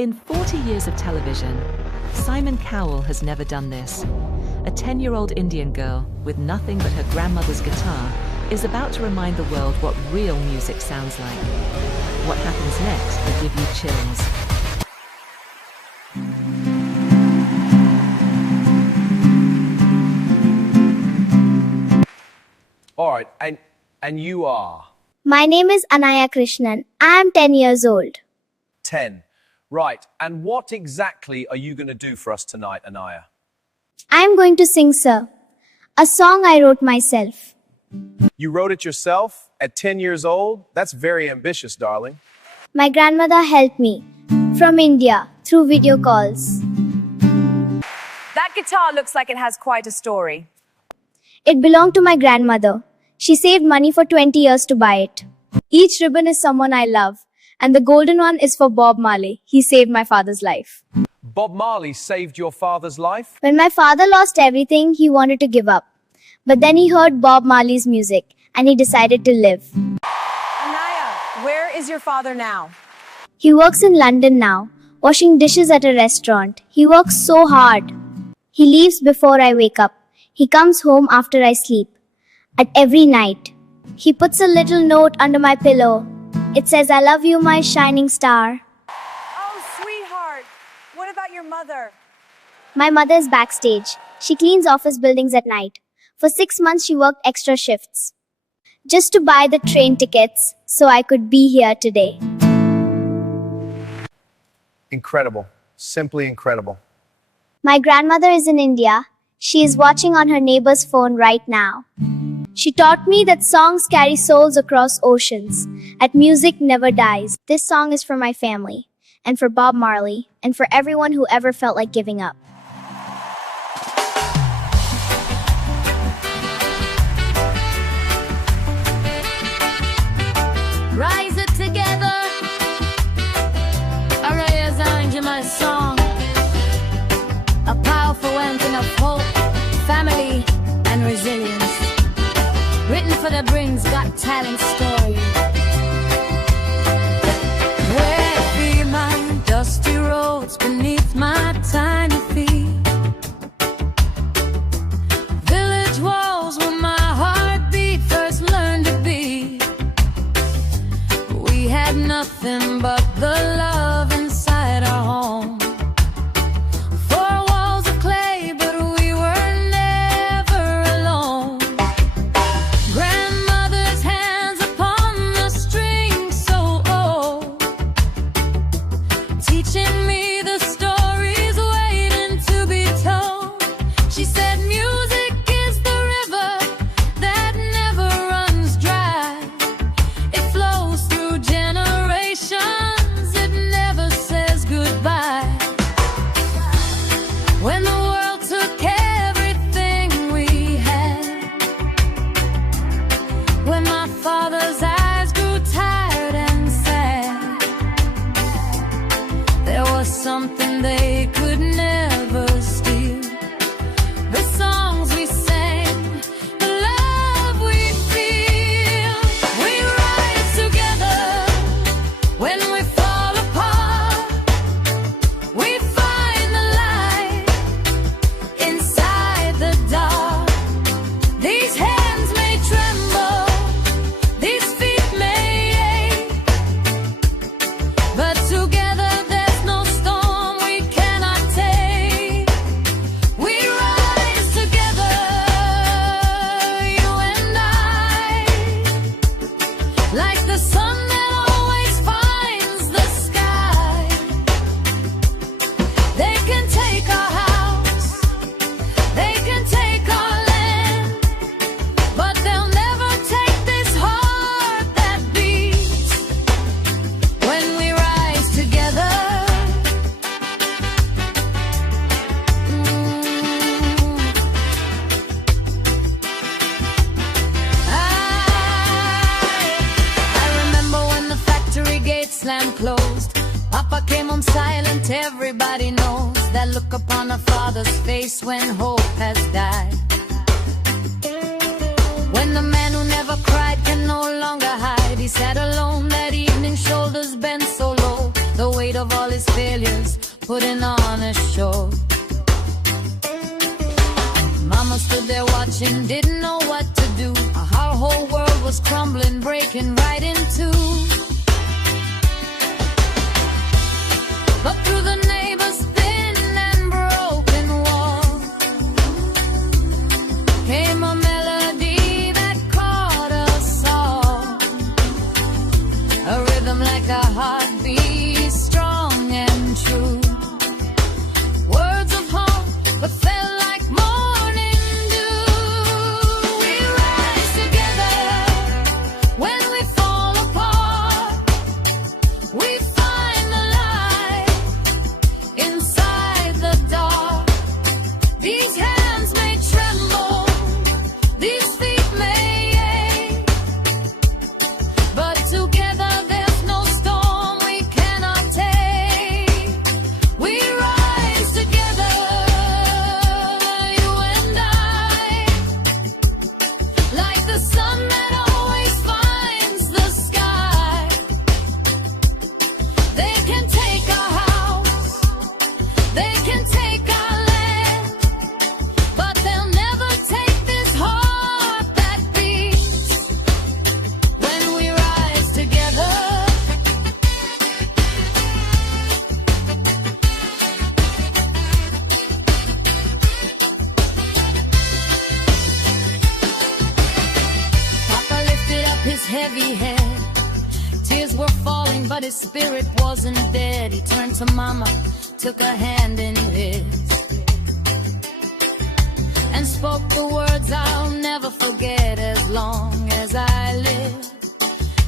In 40 years of television, Simon Cowell has never done this. A 10-year-old Indian girl with nothing but her grandmother's guitar is about to remind the world what real music sounds like. What happens next will give you chills. All right, and you are? My name is Anaya Krishnan. I am 10 years old. 10. Right, and what exactly are you going to do for us tonight, Anaya? I am going to sing, sir, a song I wrote myself. You wrote it yourself at 10 years old? That's very ambitious, darling. My grandmother helped me from India through video calls. That guitar looks like it has quite a story. It belonged to my grandmother. She saved money for 20 years to buy it. Each ribbon is someone I love, and the golden one is for Bob Marley. He saved my father's life. Bob Marley saved your father's life? When my father lost everything, he wanted to give up. But then he heard Bob Marley's music, and he decided to live. Anaya, where is your father now? He works in London now, washing dishes at a restaurant. He works so hard. He leaves before I wake up. He comes home after I sleep. At every night, he puts a little note under my pillow. It says, "I love you, my shining star." Oh, sweetheart. What about your mother? My mother is backstage. She cleans office buildings at night. For 6 months, she worked extra shifts just to buy the train tickets so I could be here today. Incredible. Simply incredible. My grandmother is in India. She is watching on her neighbor's phone right now. She taught me that songs carry souls across oceans, and music never dies. This song is for my family, and for Bob Marley, and for everyone who ever felt like giving up. Rise it together. Arrays angel, my song. A powerful anthem of hope, family, and resilience. Written for the Brings Got Talent story. Where be my dusty roads beneath my tiny feet? Village walls where my heartbeat first learned to beat. We had nothing but the love inside our home. Something they could never steal. The songs we sang, the love we feel. We rise together when we fall apart. We find the light inside the dark. These hands may tremble, these feet may ache, but together slam closed. Papa came home silent, everybody knows that look upon a father's face when hope has died. When the man who never cried can no longer hide, he sat alone that evening, shoulders bent so low, the weight of all his fear failures, putting on a show. Mama stood there watching, didn't know what to do. Our whole world was crumbling, breaking right in two. But through the neighbor's thin and broken wall came a melody that caught us all. A rhythm like a heartbeat, strong and true. Words of hope, but felt like morning dew. We rise together when we fall apart. We find the light inside the dark. These hands may tremble, these feet may ache, but together there's no storm we cannot take. We rise together, you and I, like the sun that always finds the sky. They can take our house, they can take our land, but they'll never take this heart that beats when we rise together. Papa lifted up his heavy head. Tears were falling, but his spirit wasn't dead. He turned to Mama, took her hand in his, and spoke the words I'll never forget as long as I live.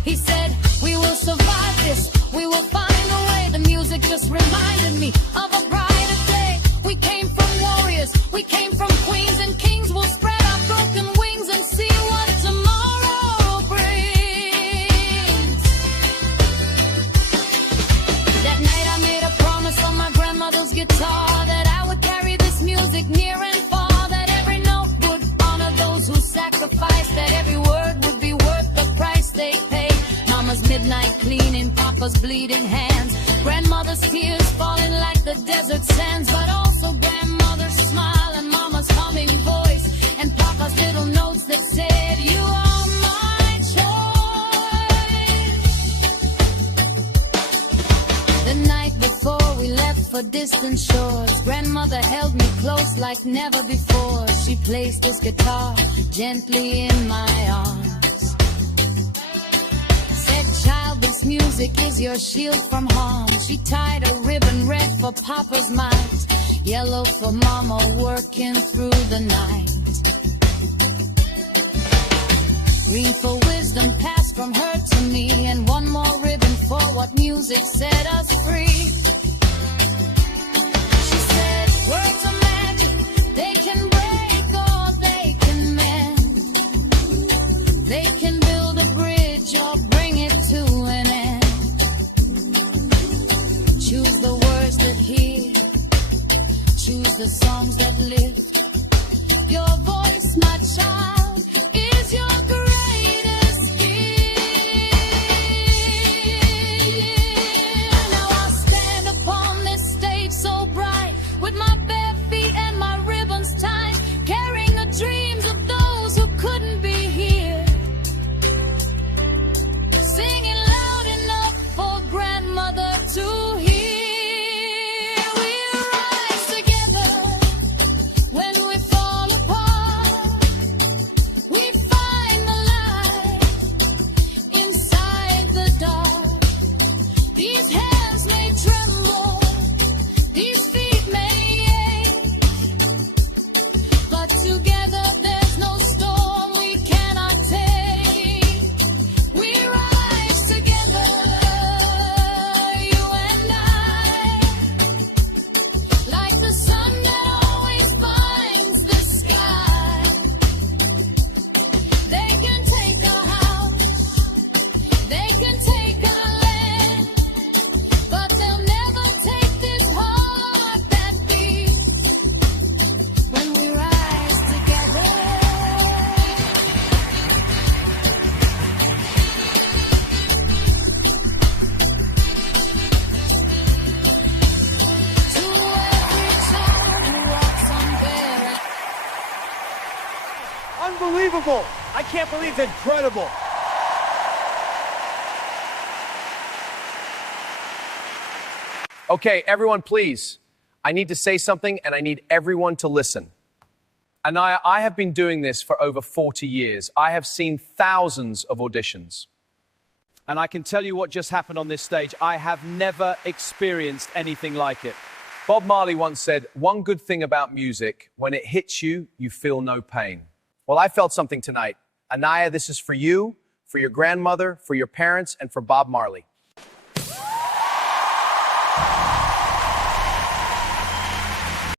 He said, we will survive this, we will find a way. The music just reminded me of a brighter day. We came from warriors, we came from queens and kings. We'll spread our broken wings and see what tomorrow brings. That night I made a promise on my grandmother's guitar that I would carry this music near and far, that every note would honor those who sacrificed, that every word would be worth the price they paid. Mama's midnight cleaning, Papa's bleeding hands, grandmother's tears falling like the desert sands, but also grandmother's smile and Mama's humming voice, and Papa's little notes that said, you are my choice. The night before we left for distant shores, grandmother held me close like never before. She placed this guitar gently in my arms, said, child, this music is your shield from harm. She tied a ribbon red for Papa's might, yellow for Mama working through the night, green for wisdom passed from her to me, and one more ribbon for what music set us free. She said, words are magic, they can break or they can mend. They can build a bridge or bring it to an end. Choose the words that heal, choose the songs that lift. Your voice, my child, is your greatest gift. Now I stand upon this stage so bright, with my bare feet and my ribbons tied, carrying the dreams of those who couldn't be here, singing loud enough for grandmother to hear. We rise together when we fall apart. We find the light inside the dark. These hands may tremble, these feet may ache, but together there's no storm we cannot take. We rise together, you and I, like the sun that always finds the sky. They can take our house, they can take our land, but they'll never take this heart unbelievable. I can't believe it's incredible. Okay, everyone, please. I need to say something, and I need everyone to listen. Anaya, I have been doing this for over 40 years. I have seen thousands of auditions. And I can tell you what just happened on this stage. I have never experienced anything like it. Bob Marley once said, one good thing about music, when it hits you, you feel no pain. Well, I felt something tonight. Anaya, this is for you, for your grandmother, for your parents, and for Bob Marley.